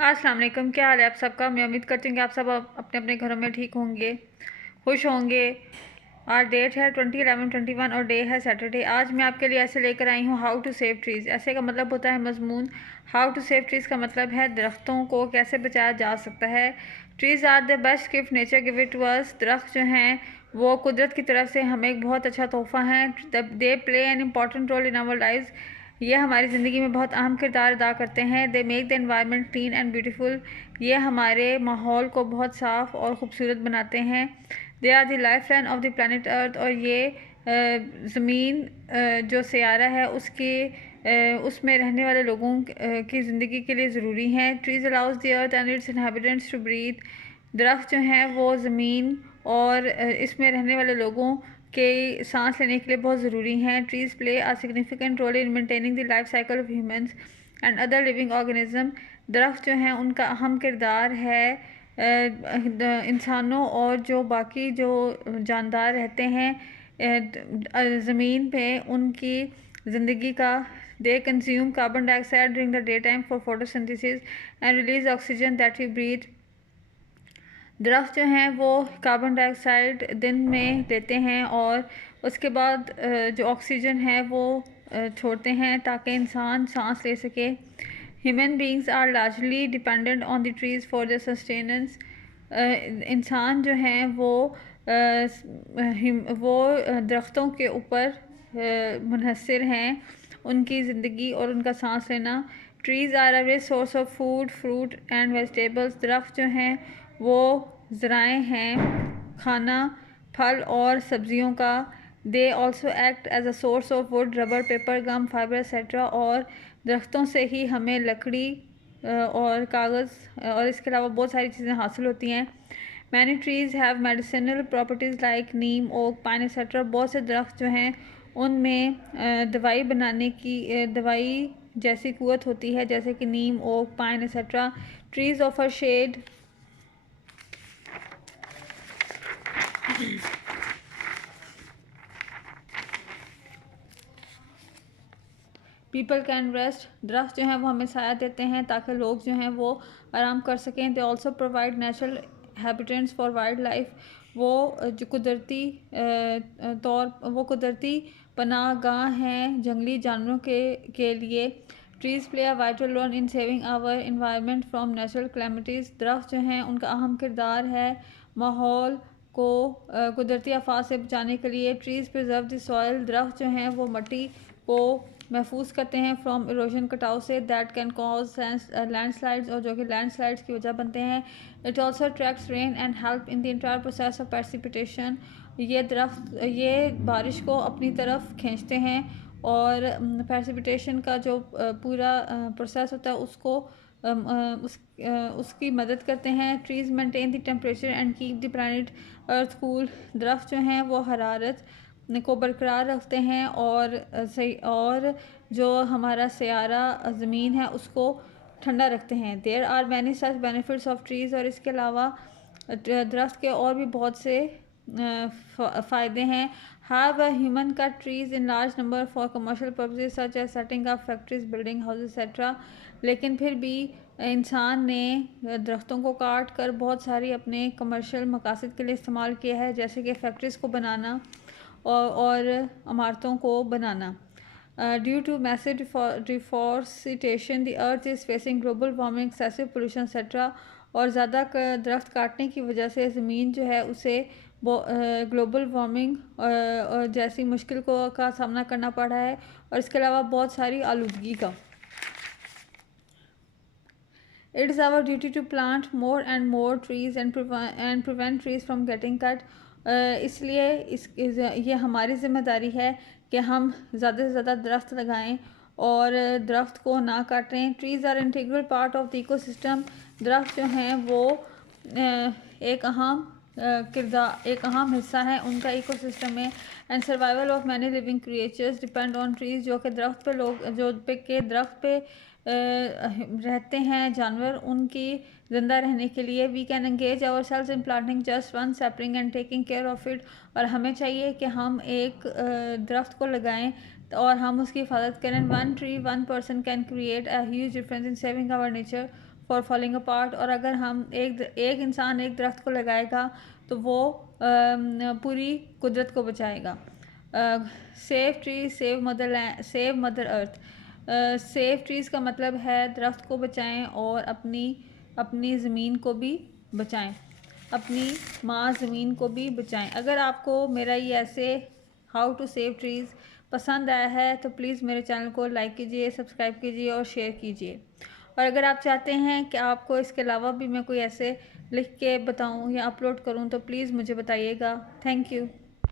अस्सलाम वालेकुम, क्या हाल है आप सबका। मैं उम्मीद करती हूँ कि आप सब अपने अपने घरों में ठीक होंगे, खुश होंगे। आज डेट है 20/11/21 और डे है सैटरडे। आज मैं आपके लिए ऐसे लेकर आई हूँ हाउ टू सेव ट्रीज़। ऐसे का मतलब होता है मजमून। हाउ टू सेव ट्रीज़ का मतलब है दरख्तों को कैसे बचाया जा सकता है। Trees are the best gift nature give it to us. दरख्त जो हैं वो कुदरत की तरफ से हमें एक बहुत अच्छा तोहफ़ा है। They play an important role in our lives. ये हमारी ज़िंदगी में बहुत अहम किरदार अदा करते हैं। They make the environment clean and beautiful. ये हमारे माहौल को बहुत साफ़ और ख़ूबसूरत बनाते हैं। They are the life line of the planet earth. और ये ज़मीन जो सयारा है उसमें रहने वाले लोगों की ज़िंदगी के लिए ज़रूरी हैं। Trees allows the earth and its inhabitants to breathe. दरख्त जो हैं वो ज़मीन और इसमें रहने वाले लोगों के सांस लेने के लिए बहुत ज़रूरी हैं। Trees play a significant role in maintaining the life cycle of humans and other living organism. दरख्त जो हैं उनका अहम किरदार है इंसानों और जो बाकी जो जानदार रहते हैं ज़मीन पे उनकी ज़िंदगी का। They consume carbon dioxide during the day time for photosynthesis and release oxygen that we breathe. दरख्त जो हैं वो कार्बन डाइऑक्साइड दिन में लेते हैं और उसके बाद जो ऑक्सीजन है वो छोड़ते हैं ताकि इंसान सांस ले सके। Human beings are largely dependent on the trees for the sustenance. इंसान जो हैं वो दरख्तों के ऊपर मुनहसर हैं, उनकी ज़िंदगी और उनका सांस लेना। Trees are a rich source of food fruit and vegetables. दरख्त जो हैं वो ज़राए हैं खाना फल और सब्जियों का। They also act as a source of wood rubber paper gum fibre etcetera. और दरख्तों से ही हमें लकड़ी और कागज़ और इसके अलावा बहुत सारी चीज़ें हासिल होती हैं। Many trees have medicinal properties like Neem oak pine etcetera. बहुत से दरख्त जो हैं उनमें दवाई बनाने की दवाई जैसी क़ुव्वत होती है, जैसे कि neem oak pine etcetera. Trees offer shade people can rest. दरख्त जो हैं वो हमें साया देते हैं ताकि लोग जो हैं वो आराम कर सकें। They also provide natural habitants for wild life. वो जो कुदरती पनाह गाह हैं जंगली जानवरों के लिए। Trees play a vital role in saving our environment from natural calamities. दरख्त जो हैं उनका अहम किरदार है माहौल को कुदरती आफात से बचाने के लिए। Trees preserve the soil. दरख्त जो हैं वो मिट्टी को महफूज करते हैं फ्रॉम इरोजन कटाव say that can cause landslides और जो कि लैंडस्लाइड्स की वजह बनते हैं। It also attracts rain and help in the entire process of precipitation. ये दरख्त ये बारिश को अपनी तरफ खींचते हैं और प्रेसिपिटेशन का जो पूरा प्रोसेस होता है उसकी मदद करते हैं। Trees maintain the temperature and keep the planet earth cool. दरख्त जो हैं वो हरारत को बरकरार रखते हैं और जो हमारा सयारा ज़मीन है उसको ठंडा रखते हैं। There are many such benefits of trees. और इसके अलावा दरख्त के और भी बहुत से फ़ायदे हैं। Have a human cut trees in large number for commercial purposes such as setting up factories building houses etcetera. लेकिन फिर भी इंसान ने दरख्तों को काट कर बहुत सारी अपने कमर्शियल मकासद के लिए इस्तेमाल किया है, जैसे कि फैक्ट्रीज़ को बनाना और इमारतों को बनाना। Due to massive deforestation the earth is facing global warming excessive pollution etcetera. और ज़्यादा दरख्त काटने की वजह से ज़मीन जो है उसे ग्लोबल वार्मिंग जैसी मुश्किल का सामना करना पड़ रहा है और इसके अलावा बहुत सारी आलूदगी का। It is our duty to plant more and more trees and prevent trees from getting cut. इसलिए ये हमारी ज़िम्मेदारी है कि हम ज़्यादा से ज़्यादा दरख्त लगाएं और दरख्त को ना काटें। Trees are integral part of the ecosystem. दरख्त जो हैं वो एक अहम हिस्सा है उनका इकोसिस्टम में। And survival of many living creatures depend on trees. जो कि दरख्त पे रहते हैं जानवर, उनकी ज़िंदा रहने के लिए। We can engage our selves in planting just one sapling and taking care of it. और हमें चाहिए कि हम एक दरख्त को लगाएं और हम उसकी हिफाजत करें। One tree one person can create a huge difference in saving our nature for falling apart. और अगर हम एक इंसान एक दरख्त को लगाएगा तो वो पूरी कुदरत को बचाएगा। Save trees save mother earth. Save trees का मतलब है दरख्त को बचाएं और अपनी ज़मीन को भी बचाएं, अपनी माँ ज़मीन को भी बचाएं। अगर आपको मेरा ये ऐसे हाउ टू सेव ट्रीज़ पसंद आया है तो प्लीज़ मेरे चैनल को लाइक कीजिए, सब्सक्राइब कीजिए और शेयर कीजिए। और अगर आप चाहते हैं कि आपको इसके अलावा भी मैं कोई ऐसे लिख के बताऊं या अपलोड करूं तो प्लीज़ मुझे बताइएगा। Thank you.